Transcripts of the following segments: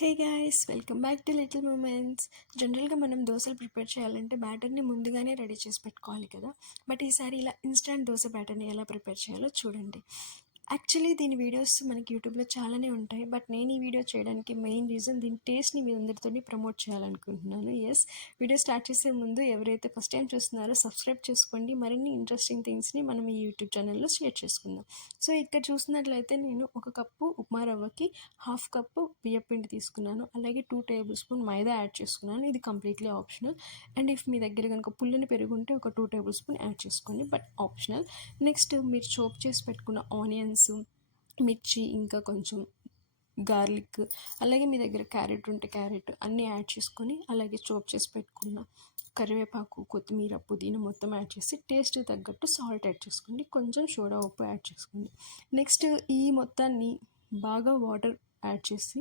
Hey guys, welcome back to little moments. జనరల్గా మనం దోశలు ప్రిపేర్ చేయాలంటే బ్యాటర్ని ముందుగానే రెడీ చేసి పెట్టుకోవాలి కదా. బట్ ఈసారి ఇలా ఇన్స్టంట్ దోశ బ్యాటర్ని ఎలా ప్రిపేర్ చేయాలో చూడండి. యాక్చువల్లీ దీని వీడియోస్ మనకి యూట్యూబ్లో చాలానే ఉంటాయి. బట్ నేను ఈ వీడియో చేయడానికి మెయిన్ రీజన్ దీని టేస్ట్ని మీ అందరితో ప్రమోట్ చేయాలనుకుంటున్నాను. ఎస్, వీడియో స్టార్ట్ చేసే ముందు ఎవరైతే ఫస్ట్ టైం చూస్తున్నారో సబ్స్క్రైబ్ చేసుకోండి. మరిన్ని ఇంట్రెస్టింగ్ థింగ్స్ని మనం ఈ యూట్యూబ్ ఛానల్లో షేర్ చేసుకుందాం. సో ఇక్కడ చూసినట్లయితే నేను 1 కప్పు ఉప్మా రవ్వకి 1/2 కప్పు బియ్యపిండి తీసుకున్నాను. అలాగే 2 టేబుల్ స్పూన్ మైదా యాడ్ చేసుకున్నాను. ఇది కంప్లీట్లీ ఆప్షనల్. అండ్ ఇఫ్ మీ దగ్గర కనుక పుల్లని పెరుగు ఉంటే ఒక 2 టేబుల్ స్పూన్ యాడ్ చేసుకోండి, బట్ ఆప్షనల్. నెక్స్ట్ మీరు చాప్ చేసి పెట్టుకున్న ఆనియన్స్, మిర్చి, ఇంకా కొంచెం గార్లిక్, అలాగే మీ దగ్గర క్యారెట్ ఉంటే క్యారెట్ అన్నీ యాడ్ చేసుకొని, అలాగే చాప్ చేసి పెట్టుకున్న కరివేపాకు, కొత్తిమీర, పుదీనా మొత్తం యాడ్ చేసి టేస్ట్ తగ్గట్టు సాల్ట్ యాడ్ చేసుకోండి, కొంచెం సోడా ఉప్పు యాడ్ చేసుకోండి. నెక్స్ట్ ఈ మొత్తాన్ని బాగా వాటర్ యాడ్ చేసి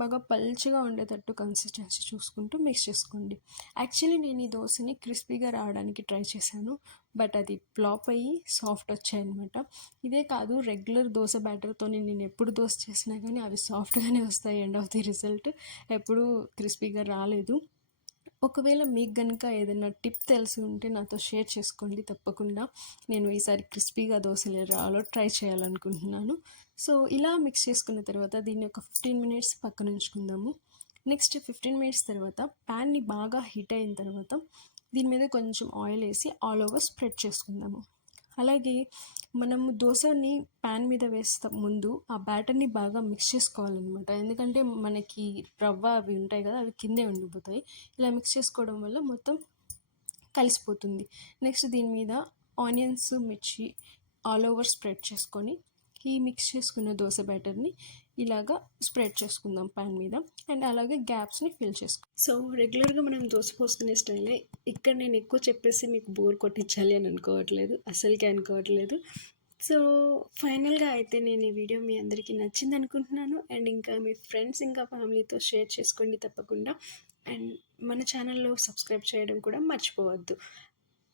బాగా పల్చగా ఉండేటట్టు కన్సిస్టెన్సీ చూసుకుంటూ మిక్స్ చేసుకోండి. యాక్చువల్లీ నేను ఈ దోశని క్రిస్పీగా రావడానికి ట్రై చేశాను, బట్ అది ఫ్లాప్ అయ్యి సాఫ్ట్ వచ్చాయన్నమాట. ఇదే కాదు, రెగ్యులర్ దోశ బ్యాటర్తో నేను ఎప్పుడు దోశ చేసినా కానీ అవి సాఫ్ట్గానే వస్తాయి. ఎండ్ ఆఫ్ ది రిజల్ట్ ఎప్పుడూ క్రిస్పీగా రాలేదు. ఒకవేళ మీకు కనుక ఏదైనా టిప్ తెలిసి ఉంటే నాతో షేర్ చేసుకోండి తప్పకుండా. నేను ఈసారి క్రిస్పీగా దోశలు ఎలా రావాలో ట్రై చేయాలనుకుంటున్నాను. సో ఇలా మిక్స్ చేసుకున్న తర్వాత దీన్ని ఒక 15 మినిట్స్ పక్కన ఉంచుకుందాము. నెక్స్ట్ 15 మినిట్స్ తర్వాత ప్యాన్ని బాగా హీట్ అయిన తర్వాత దీని మీద కొంచెం ఆయిల్ వేసి ఆల్ ఓవర్ స్ప్రెడ్ చేసుకుందాము. అలాగే మనము దోశని ప్యాన్ మీద వేస్తే ముందు ఆ బ్యాటర్ని బాగా మిక్స్ చేసుకోవాలన్నమాట. ఎందుకంటే మనకి రవ్వ అవి ఉంటాయి కదా, అవి కిందే ఉండిపోతాయి. ఇలా మిక్స్ చేసుకోవడం వల్ల మొత్తం కలిసిపోతుంది. నెక్స్ట్ దీని మీద ఆనియన్స్, మిర్చి ఆల్ ఓవర్ స్ప్రెడ్ చేసుకొని ఈ మిక్స్ చేసుకున్న దోశ బ్యాటర్ని ఇలాగా స్ప్రెడ్ చేసుకుందాం ప్యాన్ మీద. అండ్ అలాగే గ్యాప్స్ని ఫిల్ చేసుకో. సో రెగ్యులర్గా మనం దోశ పోసుకునే స్టైలే ఇక్కడ నేను ఎక్కువ చెప్పేసి మీకు బోర్ కొట్టించాలి అని అనుకోవట్లేదు, అసలుకే అనుకోవట్లేదు. సో ఫైనల్గా అయితే నేను ఈ వీడియో మీ అందరికీ నచ్చింది అనుకుంటున్నాను. అండ్ ఇంకా మీ ఫ్రెండ్స్ ఇంకా ఫ్యామిలీతో షేర్ చేసుకోండి తప్పకుండా. అండ్ మన ఛానల్లో సబ్స్క్రైబ్ చేయడం కూడా మర్చిపోవద్దు.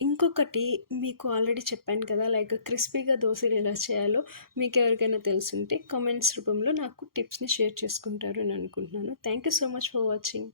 ఇంకొకటి మీకు ఆల్రెడీ చెప్పాను కదా, లైక్ క్రిస్పీగా దోశలు ఎలా చేయాలో మీకు ఎవరికైనా తెలుసుంటే కామెంట్స్ రూపంలో నాకు టిప్స్ని షేర్ చేసుకుంటారు అని అనుకుంటున్నాను. Thank you so much for watching.